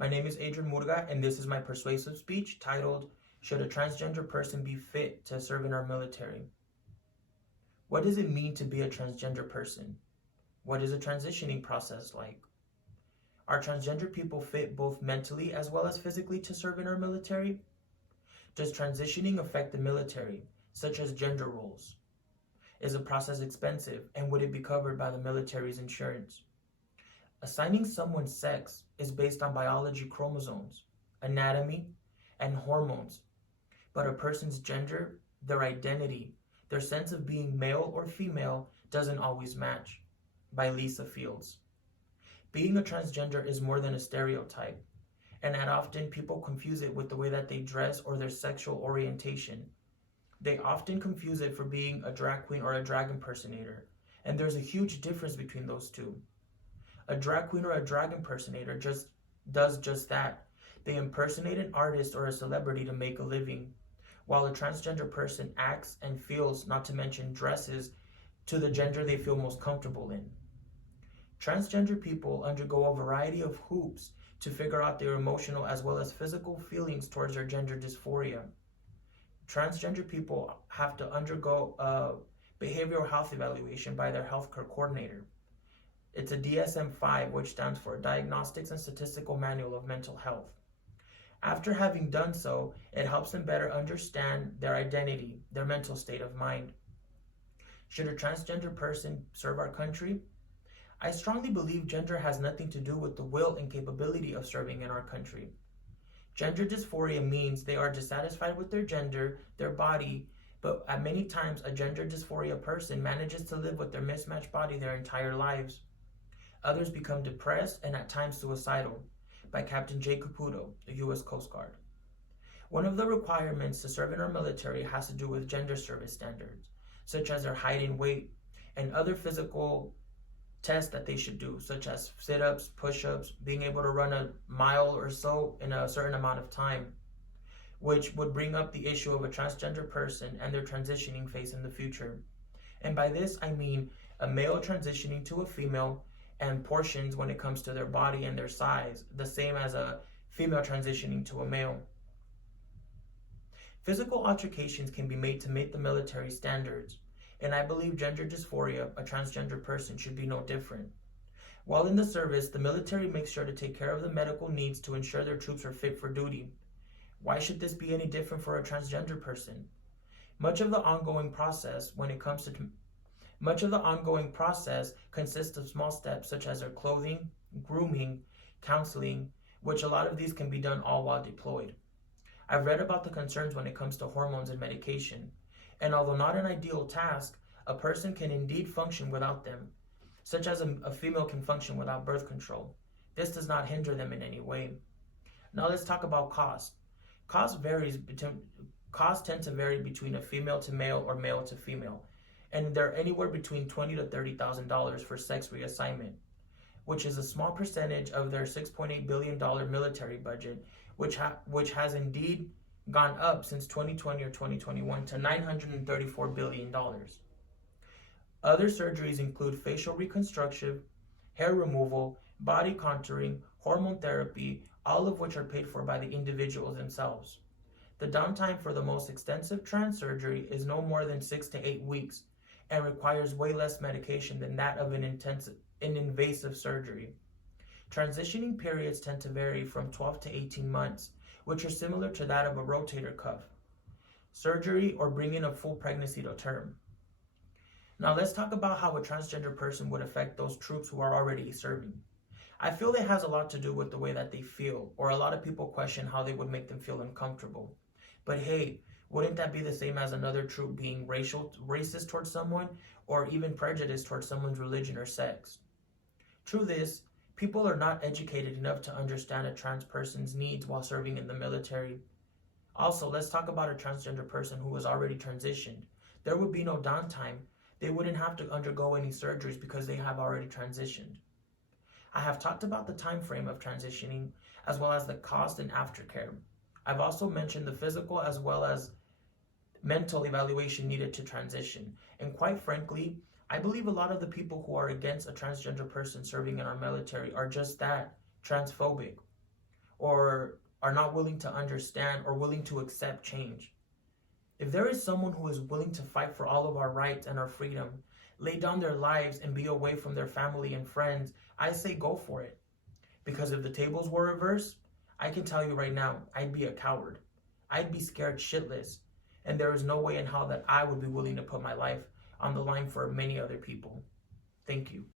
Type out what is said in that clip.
My name is Adrian Murga, and this is my persuasive speech titled, Should a Transgender Person Be Fit to Serve in Our Military? What does it mean to be a transgender person? What is a transitioning process like? Are transgender people fit both mentally as well as physically to serve in our military? Does transitioning affect the military, such as gender roles? Is the process expensive, and would it be covered by the military's insurance? Assigning someone's sex is based on biology, chromosomes, anatomy, and hormones. But a person's gender, their identity, their sense of being male or female doesn't always match. By Lisa Fields. Being a transgender is more than a stereotype, and that often people confuse it with the way that they dress or their sexual orientation. They often confuse it for being a drag queen or a drag impersonator, and there's a huge difference between those two. A drag queen or a drag impersonator does just that. They impersonate an artist or a celebrity to make a living, while a transgender person acts and feels, not to mention dresses, to the gender they feel most comfortable in. Transgender people undergo a variety of hoops to figure out their emotional as well as physical feelings towards their gender dysphoria. Transgender people have to undergo a behavioral health evaluation by their healthcare coordinator. It's a DSM-5, which stands for Diagnostics and Statistical Manual of Mental Health. After having done so, it helps them better understand their identity, their mental state of mind. Should a transgender person serve our country? I strongly believe gender has nothing to do with the will and capability of serving in our country. Gender dysphoria means they are dissatisfied with their gender, their body, but at many times a gender dysphoria person manages to live with their mismatched body their entire lives. Others become depressed and at times suicidal. By Captain Jay Caputo, the U.S. Coast Guard. One of the requirements to serve in our military has to do with gender service standards, such as their height and weight, and other physical tests that they should do, such as sit-ups, push-ups, being able to run a mile or so in a certain amount of time, which would bring up the issue of a transgender person and their transitioning phase in the future. And by this, I mean a male transitioning to a female, and portions when it comes to their body and their size, the same as a female transitioning to a male. Physical alterations can be made to meet the military standards, and I believe gender dysphoria, a transgender person, should be no different. While in the service, the military makes sure to take care of the medical needs to ensure their troops are fit for duty. Why should this be any different for a transgender person? Much of the ongoing process consists of small steps such as their clothing, grooming, counseling, which a lot of these can be done all while deployed. I've read about the concerns when it comes to hormones and medication, and although not an ideal task, a person can indeed function without them, such as a female can function without birth control. This does not hinder them in any way. Now let's talk about cost. Cost tend to vary between a female to male or male to female, and they're anywhere between $20,000 to $30,000 for sex reassignment, which is a small percentage of their $6.8 billion military budget, which has indeed gone up since 2020 or 2021 to $934 billion. Other surgeries include facial reconstruction, hair removal, body contouring, hormone therapy, all of which are paid for by the individuals themselves. The downtime for the most extensive trans surgery is no more than 6 to 8 weeks, and requires way less medication than that of an invasive surgery. Transitioning periods tend to vary from 12 to 18 months, which are similar to that of a rotator cuff surgery or bringing a full pregnancy to term. Now let's talk about how a transgender person would affect those troops who are already serving. I feel it has a lot to do with the way that they feel, or a lot of people question how they would make them feel uncomfortable. But hey, wouldn't that be the same as another troop being racist towards someone, or even prejudiced towards someone's religion or sex? Truth is, people are not educated enough to understand a trans person's needs while serving in the military. Also, let's talk about a transgender person who has already transitioned. There would be no downtime. They wouldn't have to undergo any surgeries because they have already transitioned. I have talked about the time frame of transitioning, as well as the cost and aftercare. I've also mentioned the physical as well as mental evaluation needed to transition. And quite frankly, I believe a lot of the people who are against a transgender person serving in our military are just that, transphobic. or are not willing to understand or willing to accept change. If there is someone who is willing to fight for all of our rights and our freedom, lay down their lives and be away from their family and friends, I say go for it. Because if the tables were reversed, I can tell you right now, I'd be a coward. I'd be scared shitless. And there is no way in hell that I would be willing to put my life on the line for many other people. Thank you.